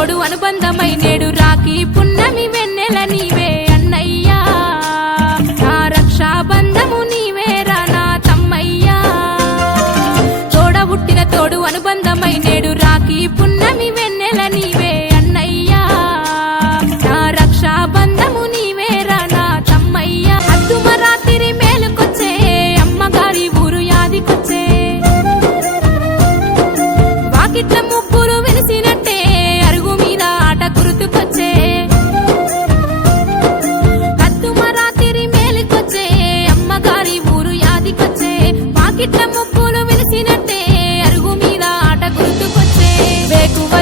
తోడు అనుబంధమై నేడు రాఖీ పున్నమి వెన్నెల నీవే అన్నయ్యా నా రక్షాబంధము నీవేరా నా తమ్మయ్యా తోడబుట్టిన తోడు అనుబంధమై నేడు రాఖీ పున్నమి వెన్నెల నీవే అన్నయ్యా నా రక్షాబంధము నీవేరా నా తమ్మయ్యా అద్దుమరాత్రి మేలుకొచ్చే అమ్మగారి ఊరు యాదికొచ్చే వాకిట్ల ముగ్గురు వెలిసినట్టే అరుగు మీద ఆట గుర్తుకొచ్చే అద్దుమరాత్రి మేలుకొచ్చే అమ్మగారి ఊరు యాదికొచ్చే వాకిట్ల ముగ్గురు వెలిసినట్టే అరుగు మీద ఆట గుర్తుకొచ్చే వేకువ